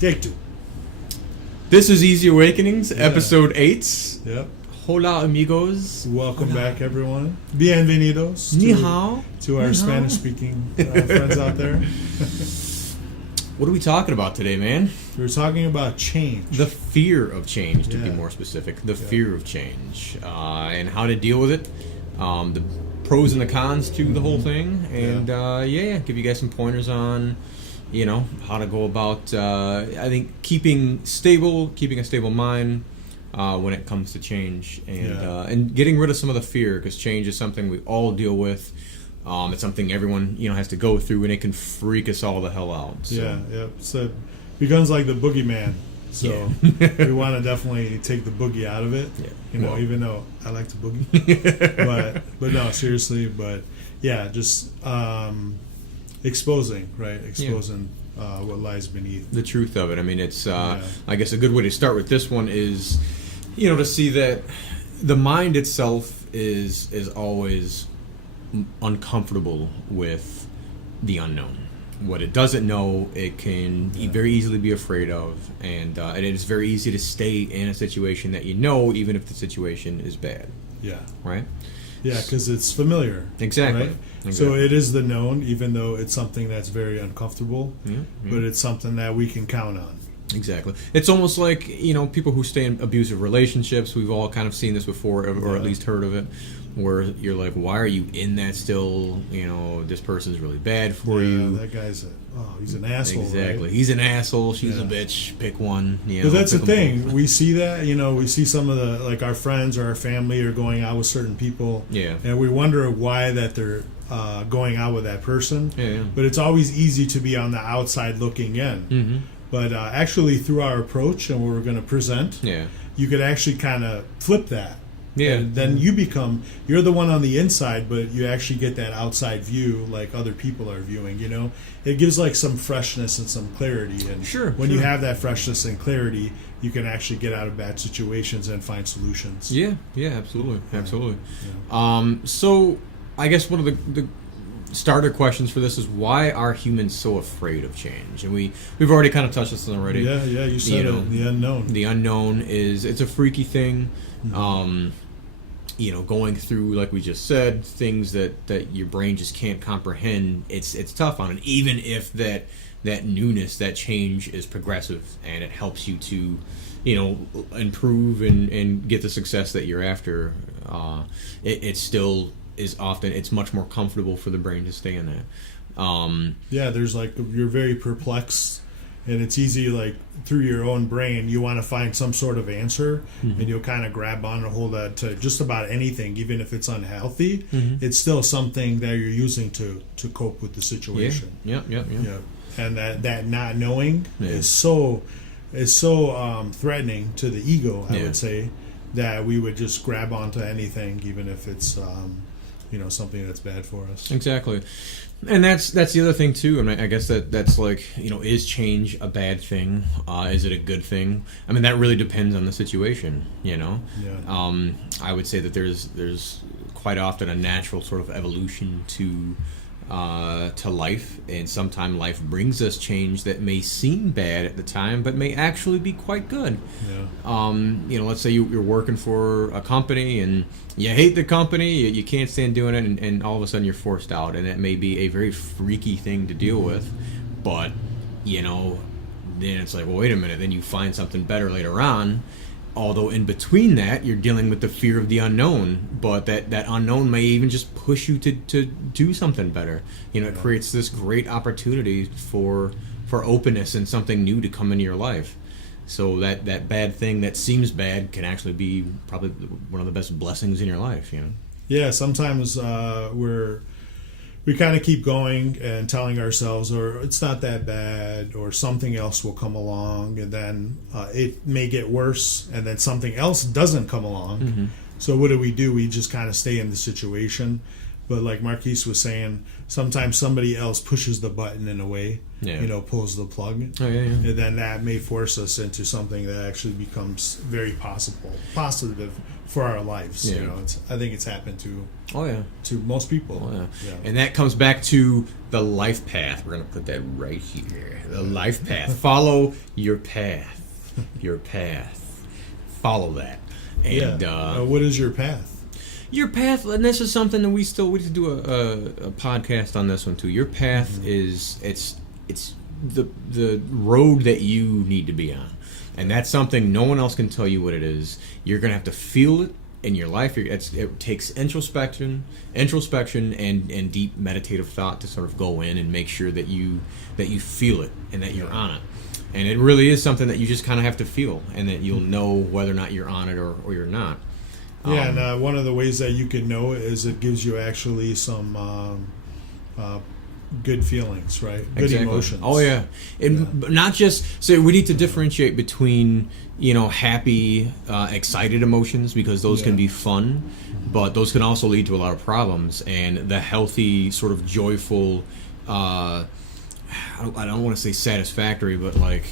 Take 2. This is Easy Awakenings, episode 8. Yep. Hola, amigos. Welcome back, everyone. Bienvenidos. Ni hao. To our Spanish-speaking friends out there. What are we talking about today, man? We're talking about change. The fear of change, to be more specific. The fear of change. And how to deal with it. The pros and the cons to the whole thing. And, give you guys some pointers on, how to go about, I think, keeping a stable mind when it comes to change. And getting rid of some of the fear, because change is something we all deal with. It's something everyone has to go through, and it can freak us all the hell out. So. So it becomes like the boogeyman. So we want to definitely take the boogie out of it. Even though I like to boogie, but no, seriously. But just exposing what lies beneath the truth of it. I mean, it's I guess a good way to start with this one is to see that the mind itself is always uncomfortable with the unknown. What it doesn't know, it can very easily be afraid of, and it is very easy to stay in a situation that even if the situation is bad. Right? Yeah, because it's familiar. Exactly. Right? So it is the known, even though it's something that's very uncomfortable, but it's something that we can count on. Exactly. It's almost like, people who stay in abusive relationships, we've all kind of seen this before, or at least heard of it, where you're like, why are you in that still? This person's really bad for you. That guy's he's an asshole. Exactly. Right? He's an asshole. She's a bitch. Pick one. But that's the thing. We see that, we see some of the, like our friends or our family are going out with certain people. And we wonder why that they're going out with that person. But it's always easy to be on the outside looking in. But actually, through our approach and what we're going to present, you could actually kind of flip that. And then you're the one on the inside, but you actually get that outside view like other people are viewing, It gives like some freshness and some clarity. And when you have that freshness and clarity, you can actually get out of bad situations and find solutions. Yeah, absolutely. So I guess one of the starter questions for this is, why are humans so afraid of change? And we've already kind of touched this on already. You said it. The unknown. The unknown it's a freaky thing. Going through, like we just said, things that your brain just can't comprehend. It's tough on it, even if that newness, that change is progressive and it helps you to improve and get the success that you're after. It still is often, it's much more comfortable for the brain to stay in that. There's like, you're very perplexed, and it's easy, like through your own brain, you want to find some sort of answer, and you'll kind of grab on and hold on to just about anything, even if it's unhealthy. It's still something that you're using to cope with the situation. And that not knowing is so threatening to the ego, I would say, that we would just grab onto anything, even if it's something that's bad for us. Exactly. And that's the other thing too. I mean, I guess that's like, is change a bad thing? Is it a good thing? I mean, that really depends on the situation, I would say that there's quite often a natural sort of evolution to life, and sometimes life brings us change that may seem bad at the time, but may actually be quite good. Let's say you're working for a company and you hate the company, you can't stand doing it, and all of a sudden you're forced out, and it may be a very freaky thing to deal with, but then it's like, well, wait a minute, then you find something better later on. Although in between that, you're dealing with the fear of the unknown, but that unknown may even just push you to do something better. It creates this great opportunity for openness and something new to come into your life. So that bad thing that seems bad can actually be probably one of the best blessings in your life. Yeah, sometimes we kind of keep going and telling ourselves, or it's not that bad, or something else will come along, and then it may get worse, and then something else doesn't come along. So what do? We just kind of stay in the situation. But like Marquise was saying, sometimes somebody else pushes the button in a way, pulls the plug. And then that may force us into something that actually becomes very positive for our lives. I think it's happened to most people. And that comes back to the life path. We're going to put that right here. The life path. Follow your path. Your path. Follow that. And what is your path? Your path, and this is something that we should do a podcast on this one too. Your path is it's the road that you need to be on, and that's something no one else can tell you what it is. You're gonna have to feel it in your life. It takes introspection, and deep meditative thought to sort of go in and make sure that you feel it and that you're on it. And it really is something that you just kind of have to feel, and that you'll know whether or not you're on it or you're not. And one of the ways that you can know is it gives you actually some good feelings, right? Good emotions. Oh yeah, not just so we need to differentiate between happy, excited emotions, because those can be fun, but those can also lead to a lot of problems. And the healthy, sort of joyful, I don't want to say satisfactory, but like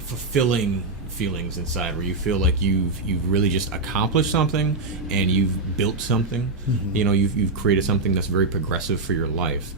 fulfilling feelings inside, where you feel like you've really just accomplished something and you've built something. You've created something that's very progressive for your life.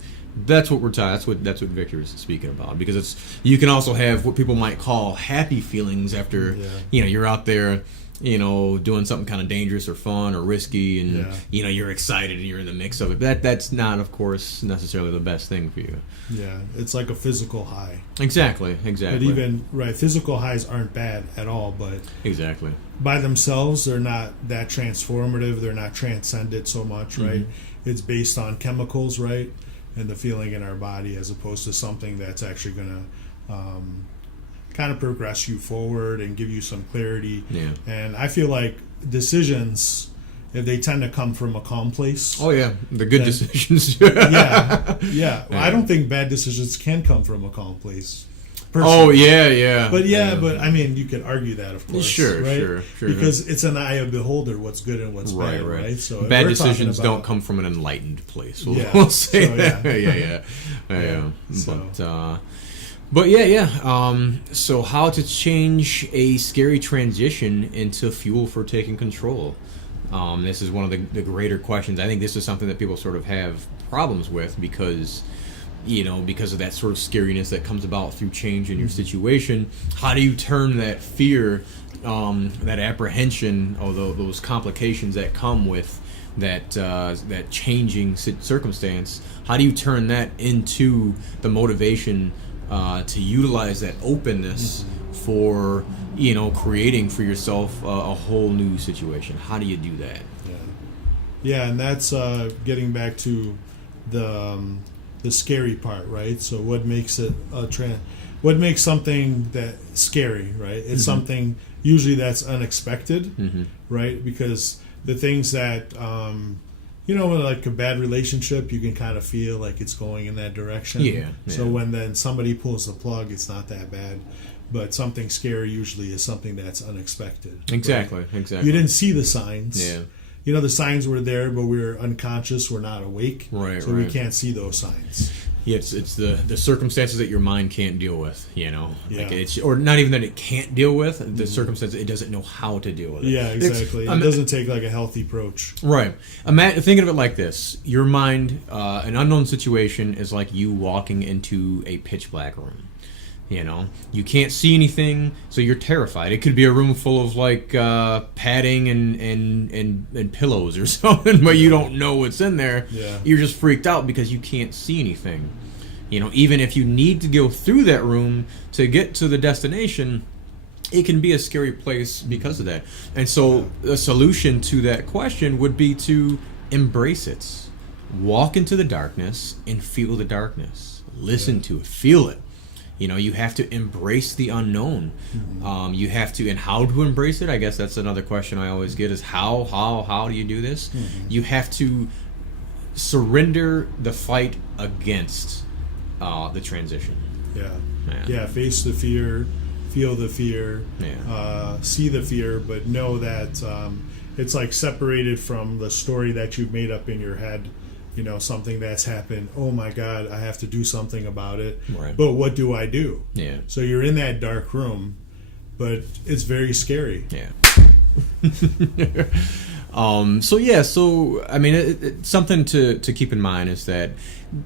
That's what we're talking. That's what Victor is speaking about, because you can also have what people might call happy feelings after you're out there doing something kind of dangerous or fun or risky, and you're excited and you're in the mix of it. But that's not, of course, necessarily the best thing for you. Yeah, it's like a physical high. Exactly. But even physical highs aren't bad at all, but exactly by themselves they're not that transformative. They're not transcendent so much, right? It's based on chemicals, right, and the feeling in our body, as opposed to something that's actually going to kind of progress you forward and give you some clarity. And I feel like decisions, if they tend to come from a calm place. Oh yeah, the good decisions. Well, I don't think bad decisions can come from a calm place. Personally. Oh yeah. But I mean, you could argue that, of course. Sure. Because it's an eye of the beholder, what's good and what's bad, right? So bad decisions don't come from an enlightened place. We'll say that. So how to change a scary transition into fuel for taking control? This is one of the greater questions. I think this is something that people sort of have problems with, because of that sort of scariness that comes about through change in your situation. How do you turn that fear, that apprehension, or those complications that come with that changing circumstance? How do you turn that into the motivation to utilize that openness for creating for yourself a whole new situation? How do you do that? And that's getting back to the scary part, right? So what makes it what makes something that scary, right? It's something usually that's unexpected, right? Because the things that like a bad relationship, you can kind of feel like it's going in that direction. So when then somebody pulls the plug, it's not that bad. But something scary usually is something that's unexpected. Exactly. You didn't see the signs. The signs were there, but we were unconscious. We're not awake. So we can't see those signs. Yeah, it's the circumstances that your mind can't deal with, or not even that it can't deal with, the circumstances it doesn't know how to deal with it. Yeah, exactly. It doesn't take like a healthy approach. Right. Think of it like this. Your mind, an unknown situation is like you walking into a pitch black room. You can't see anything, so you're terrified. It could be a room full of like padding and pillows or something, but you don't know what's in there. You're just freaked out because you can't see anything. Even if you need to go through that room to get to the destination, it can be a scary place because of that. And so the solution to that question would be to embrace it. Walk into the darkness and feel the darkness. Listen to it. Feel it. You have to embrace the unknown. You have to, and how to embrace it, I guess that's another question I always get, is how do you do this? You have to surrender the fight against the transition. Face the fear, feel the fear, see the fear, but know that it's like separated from the story that you've made up in your head something that's happened. Oh my God, I have to do something about it. Right. But what do I do? Yeah. So you're in that dark room, but it's very scary. Yeah. So I mean, something to keep in mind is that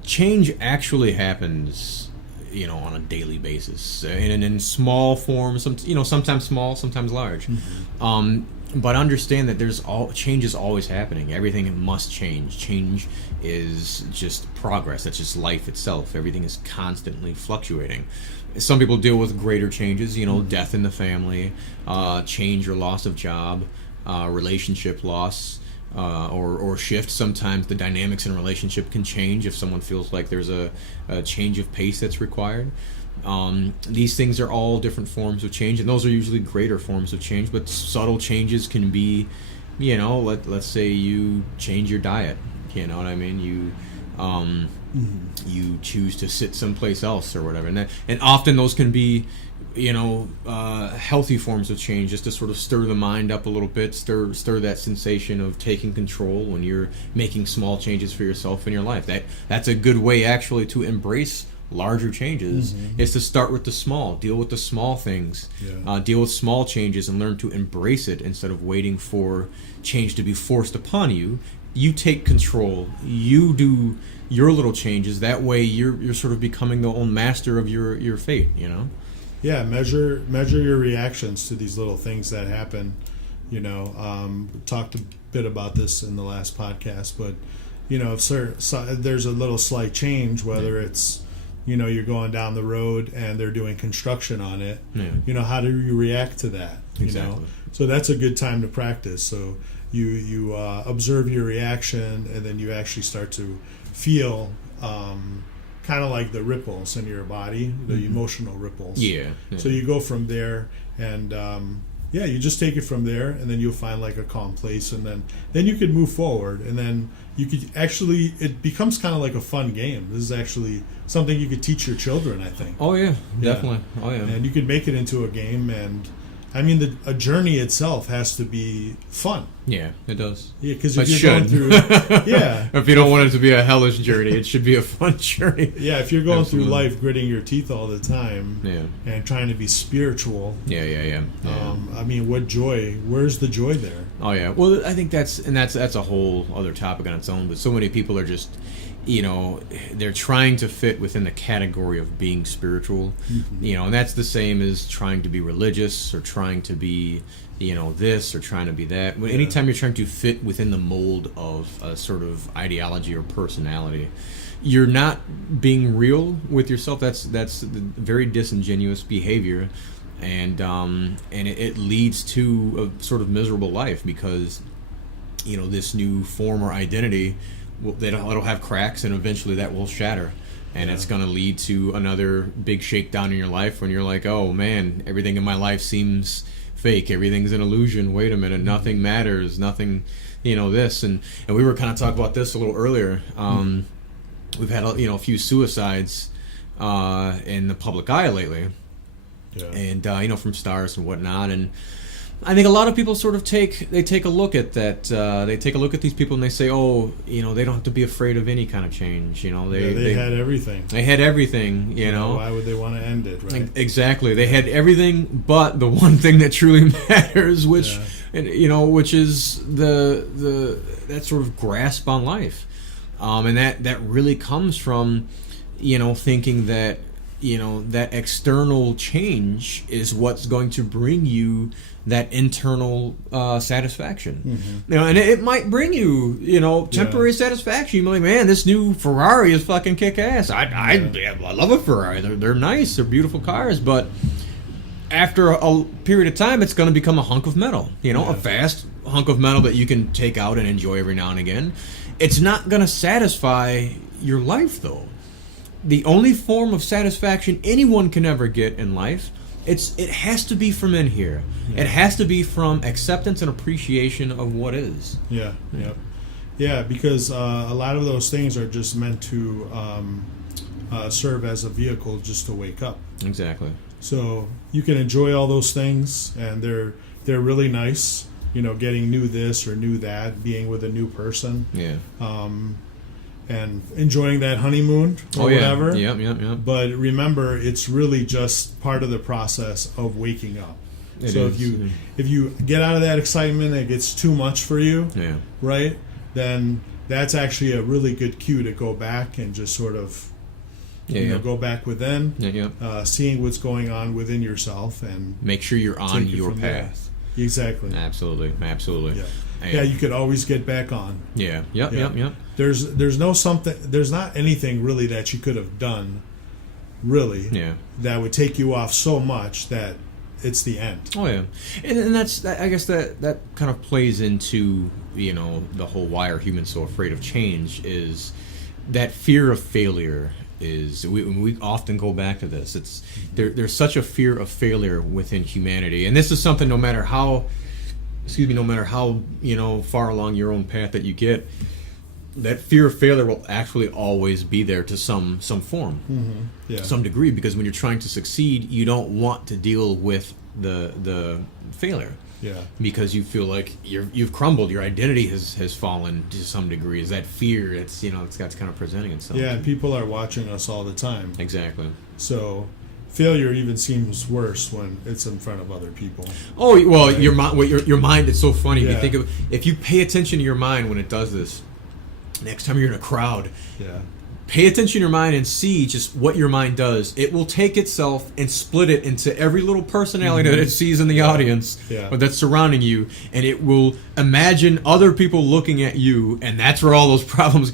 change actually happens, on a daily basis, and in small forms. Sometimes small, sometimes large. Mm-hmm. But understand that change is always happening. Everything must change. Change is just progress. That's just life itself. Everything is constantly fluctuating. Some people deal with greater changes, mm-hmm. death in the family, change or loss of job, relationship loss, or shift. Sometimes the dynamics in a relationship can change if someone feels like there's a change of pace that's required. These things are all different forms of change, and those are usually greater forms of change, but subtle changes can be, let's say you change your diet, you know what I mean? You choose to sit someplace else or whatever, and often those can be, healthy forms of change, just to sort of stir the mind up a little bit, stir that sensation of taking control when you're making small changes for yourself in your life. That's a good way actually to embrace larger changes, mm-hmm. is to start with the small, deal with the small things, deal with small changes, and learn to embrace it instead of waiting for change to be forced upon you. You take control. You do your little changes. That way, you're sort of becoming the own master of your fate. Yeah, measure your reactions to these little things that happen. Talked a bit about this in the last podcast, but if there's a little slight change, whether it's you're going down the road and they're doing construction on it. Yeah. How do you react to that? Exactly. So that's a good time to practice. So you observe your reaction, and then you actually start to feel kind of like the ripples in your body, the mm-hmm. emotional ripples. Yeah. So you go from there, and you just take it from there, and then you'll find like a calm place, and then you could move forward, and then you could actually, it becomes kind of like a fun game. This is actually something you could teach your children, I think. Oh yeah, definitely. Oh yeah. And you could make it into a game, and I mean, a journey itself has to be fun. Yeah, it does. Yeah, because if you're going through, if you don't want it to be a hellish journey, it should be a fun journey. Yeah, if you're going through life gritting your teeth all the time, yeah. and trying to be spiritual, yeah. I mean, what joy? Where's the joy there? Oh yeah. Well, I think that's a whole other topic on its own. But so many people are just, they're trying to fit within the category of being spiritual, mm-hmm. And that's the same as trying to be religious or trying to be, this or trying to be that. Anytime you're trying to fit within the mold of a sort of ideology or personality, you're not being real with yourself. That's very disingenuous behavior, and it leads to a sort of miserable life because, this new form or identity, it'll have cracks, and eventually that will shatter, and it's going to lead to another big shakedown in your life when you're like, oh man, everything in my life seems fake, everything's an illusion, wait a minute, nothing matters, nothing, this, and we were kind of talking about this a little earlier. We've had a few suicides in the public eye lately, and from stars and whatnot, and I think a lot of people sort of take a look at that. They take a look at these people and they say, "Oh, they don't have to be afraid of any kind of change." They had everything. They had everything. Why would they want to end it? Right? Exactly. They had everything, but the one thing that truly matters, which is the that sort of grasp on life, and that really comes from, thinking that. That external change is what's going to bring you that internal satisfaction. Mm-hmm. And it might bring you, temporary satisfaction. You might be like, man, this new Ferrari is fucking kick-ass. I love a Ferrari. They're nice. They're beautiful cars. But after a period of time, it's going to become a hunk of metal. A vast hunk of metal that you can take out and enjoy every now and again. It's not going to satisfy your life, though. The only form of satisfaction anyone can ever get in life, it has to be from in here. Yeah. It has to be from acceptance and appreciation of what is. Yeah, because a lot of those things are just meant to serve as a vehicle just to wake up. Exactly. So you can enjoy all those things, and they're really nice. Getting new this or new that, being with a new person. Yeah. and enjoying that honeymoon or whatever. Yep. But remember, it's really just part of the process of waking up. So if you get out of that excitement, it gets too much for you, right? Then that's actually a really good cue to go back and just sort of go back within, seeing what's going on within yourself, and make sure you're on your path. There. Exactly. Absolutely. Yeah, you could always get back on. Yep. There's not anything really that you could have done, really, that would take you off so much that it's the end. Oh yeah, and that's, I guess that kind of plays into the whole why are humans so afraid of change, is that fear of failure. We often go back to this. It's there's such a fear of failure within humanity, and this is something no matter how far along your own path that you get, that fear of failure will actually always be there to some form, some degree, because when you're trying to succeed, you don't want to deal with the failure. Yeah. Because you feel like you've crumbled, your identity has fallen to some degree. Is that fear? It's it's kind of presenting itself. Yeah, and people are watching us all the time. Exactly. So failure even seems worse when it's in front of other people. Oh well, your mind. It's so funny. You think if you pay attention to your mind when it does this. Next time you're in a crowd, pay attention to your mind and see just what your mind does. It will take itself and split it into every little personality that it sees in the audience or that's surrounding you, and it will imagine other people looking at you, and that's where all those problems...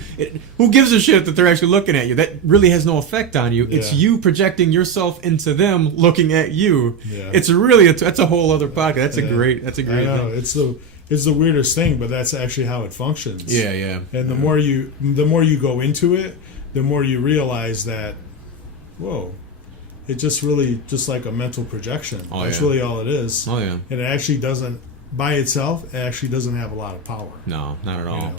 who gives a shit that they're actually looking at you? That really has no effect on you. It's you projecting yourself into them looking at you. It's really... That's a whole other podcast. That's a great I know. thing. It's the weirdest thing, but that's actually how it functions. Yeah. And the more you go into it, the more you realize that, whoa, it's just really just like a mental projection. That's really all it is. Oh yeah. And it actually doesn't, by itself, it actually doesn't have a lot of power. No, not at all.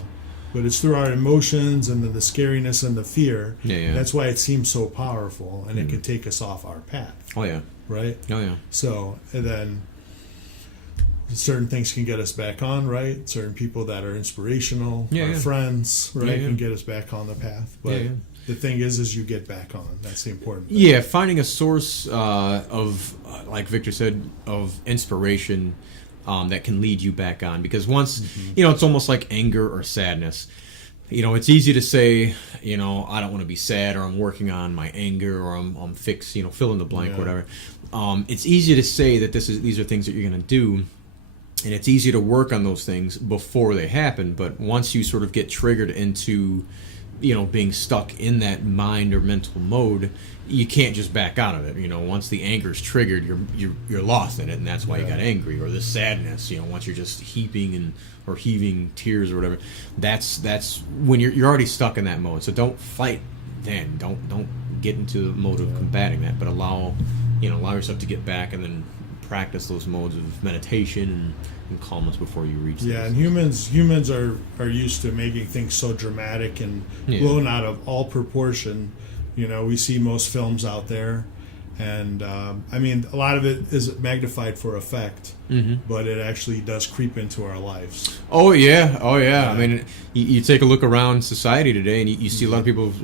But it's through our emotions and the scariness and the fear. Yeah. That's why it seems so powerful, and it can take us off our path. Oh yeah. Right? Oh yeah. So, and then certain things can get us back on, right? Certain people that are inspirational, our friends, right, can get us back on the path. But the thing is you get back on. That's the important thing. Yeah, finding a source of, like Victor said, of inspiration that can lead you back on. Because once, it's almost like anger or sadness. It's easy to say, I don't want to be sad, or I'm working on my anger, or I'm fixed, fill in the blank, whatever. It's easy to say that these are things that you're going to do. And it's easy to work on those things before they happen, but once you sort of get triggered into, being stuck in that mind or mental mode, you can't just back out of it. Once the anger's triggered, you're lost in it, and that's why you got angry. Or the sadness, once you're just heaving tears or whatever, that's when you're already stuck in that mode. So don't fight then. Don't get into the mode of combating that, but allow yourself to get back and then practice those modes of meditation and calmness before you reach and humans are used to making things so dramatic and blown out of all proportion. We see most films out there, and a lot of it is magnified for effect, but it actually does creep into our lives. Oh yeah. You take a look around society today, and you see a lot of people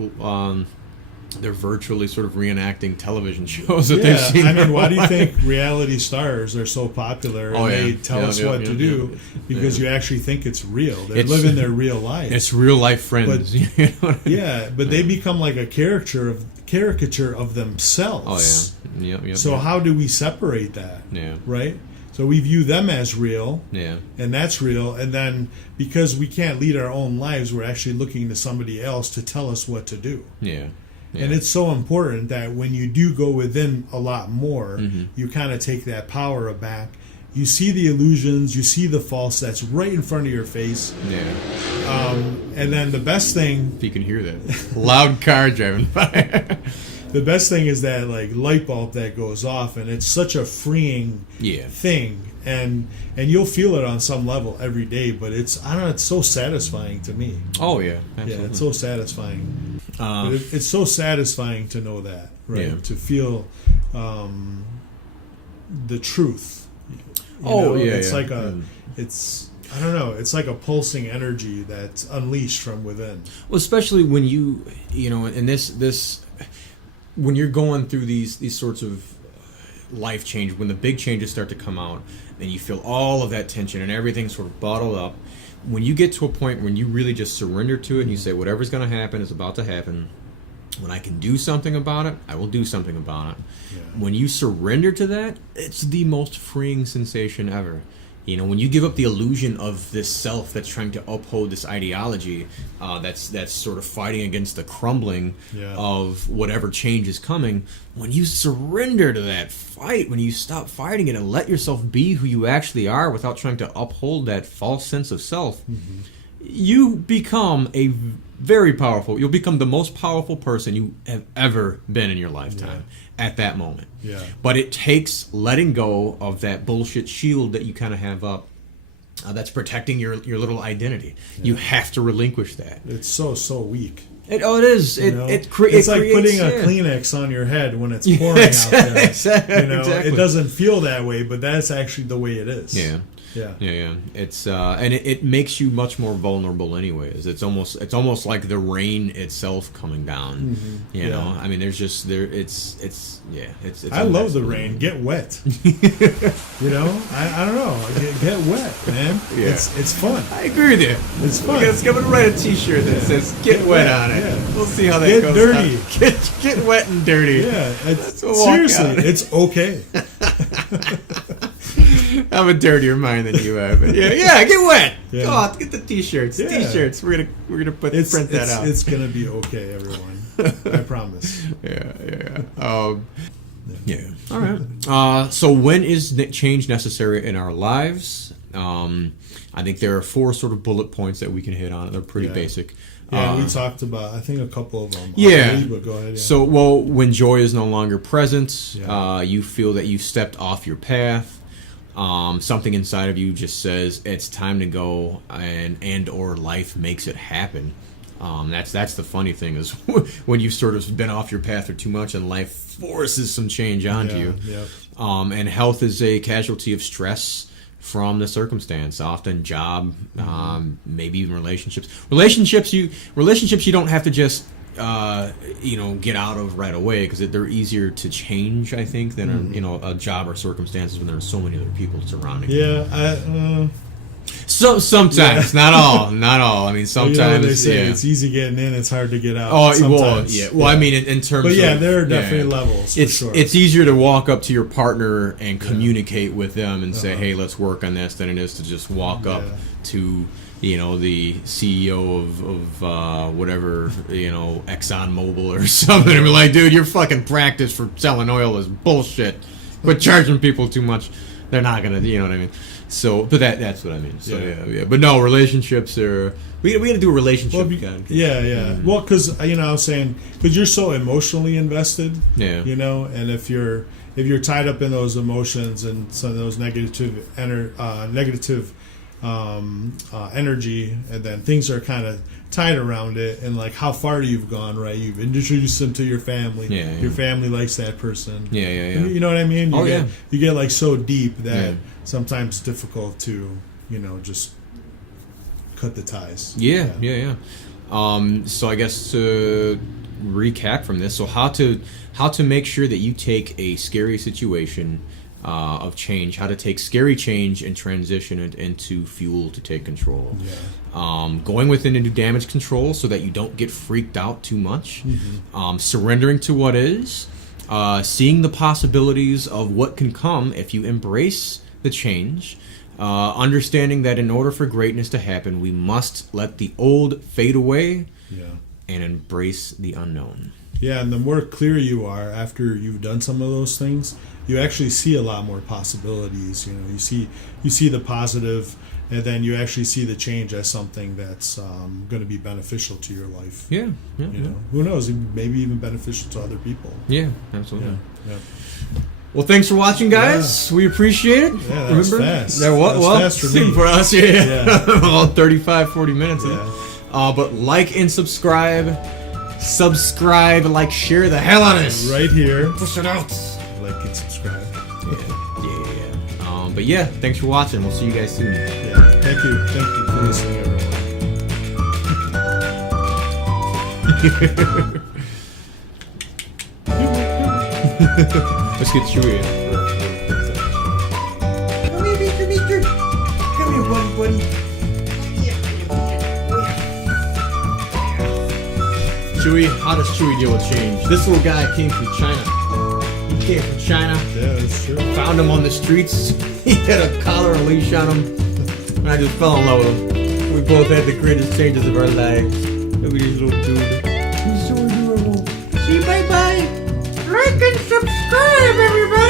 they're virtually sort of reenacting television shows that they've seen. Why do you think reality stars are so popular and they tell us what to do? Because you actually think it's real. They're living their real life. It's real life friends. But they become like a caricature of themselves. Oh yeah. So how do we separate that? Yeah. Right? So we view them as real, and that's real. And then because we can't lead our own lives, we're actually looking to somebody else to tell us what to do. Yeah. And it's so important that when you do go within a lot more, you kind of take that power back. You see the illusions, you see the false that's right in front of your face. Yeah. And then the best thing... If you can hear that. Loud car driving by. The best thing is that light bulb that goes off, and it's such a freeing thing. And you'll feel it on some level every day, but it's so satisfying to me. Oh yeah, absolutely. Yeah, it's so satisfying. It's so satisfying to know that, right? Yeah. To feel the truth. It's like it's I don't know. It's like a pulsing energy that's unleashed from within. Well, especially when you know, and this when you're going through these sorts of life change, when the big changes start to come out, and you feel all of that tension and everything sort of bottled up. When you get to a point when you really just surrender to it and you say, whatever's going to happen is about to happen. When I can do something about it, I will do something about it. Yeah. When you surrender to that, it's the most freeing sensation ever. You know, when you give up the illusion of this self that's trying to uphold this ideology, that's sort of fighting against the crumbling of whatever change is coming. When you surrender to that fight, when you stop fighting it and let yourself be who you actually are without trying to uphold that false sense of self, you become you'll become the most powerful person you have ever been in your lifetime at that moment. Yeah. But it takes letting go of that bullshit shield that you kind of have up that's protecting your little identity. Yeah. You have to relinquish that. It's so weak. It is. It's like putting a Kleenex on your head when it's pouring out there. Exactly. You know, it doesn't feel that way, but that's actually the way it is. Yeah. Yeah. It's and it makes you much more vulnerable, anyways. It's almost like the rain itself coming down. You know, I mean, it's. I love the rain. Get wet. You know, I don't know. Get wet, man. Yeah. It's fun. I agree with you. It's fun. Let's give it write a T-shirt that says "Get wet" on it. Yeah. We'll see how that goes. Get dirty. Get wet and dirty. Yeah. Seriously, it's okay. I have a dirtier mind than you have. Yeah, get wet. Yeah. Go on, get the T-shirts. Yeah. T-shirts. We're gonna print that out. It's gonna be okay, everyone. I promise. Yeah. All right. So when is change necessary in our lives? I think there are 4 sort of bullet points that we can hit on. They're pretty basic. Yeah, we talked about, I think, a couple of them. Yeah. But go ahead. Yeah. So, when joy is no longer present, you feel that you've stepped off your path. Something inside of you just says it's time to go, and or life makes it happen. That's the funny thing is when you've sort of been off your path for too much and life forces some change onto you. Yeah. And health is a casualty of stress from the circumstance, often job, maybe even relationships. Relationships you don't have to just get out of right away because they're easier to change, I think, than a job or circumstances when there are so many other people surrounding you. Yeah, So sometimes, not all. I mean, sometimes they say it's easy getting in, it's hard to get out. Oh, sometimes. Well, I mean, in terms. But there are definitely levels. For sure. It's easier to walk up to your partner and communicate with them and say, "Hey, let's work on this," than it is to just walk up to the CEO of whatever, ExxonMobil or something, and be like, "Dude, your fucking practice for selling oil is bullshit. Quit charging people too much." They're not gonna, you know what I mean. So, but that's what I mean. So yeah. But no, relationships are. We got to do a relationship. Well, because I was saying, because you're so emotionally invested. Yeah. And if you're tied up in those emotions and some of those negative energy, and then things are kind of tied around it, and like how far you've gone, right? You've introduced them to your family. Your family likes that person. You know what I mean? You get like so deep that sometimes it's difficult to just cut the ties. So I guess to recap from this, so how to make sure that you take a scary situation of change, how to take scary change and transition it into fuel to take control. Going within into damage control so that you don't get freaked out too much. Surrendering to what is. Seeing the possibilities of what can come if you embrace the change. Understanding that in order for greatness to happen, we must let the old fade away and embrace the unknown. Yeah, and the more clear you are after you've done some of those things, you actually see a lot more possibilities. You see the positive, and then you actually see the change as something that's going to be beneficial to your life. Who knows? Maybe even beneficial to other people. Yeah, absolutely. Yeah. Well, thanks for watching, guys. We appreciate it. Yeah, that was fast. Fast for me. For us, all 35, 40 minutes. But like and subscribe, like, share the hell out of this. Right here. Push it out. Like and subscribe. But thanks for watching. We'll see you guys soon. Thank you. you for listening, everyone. Let's get Chewy in. Come here, Mr. Come here, buddy. Chewy, how does Chewy deal with change? This little guy came from China. He came from China. Yeah, that's true. Found him on the streets. He had a collar and leash on him. And I just fell in love with him. We both had the greatest changes of our lives. Look at this little dude. He's so adorable. See, bye-bye. Like and subscribe, everybody.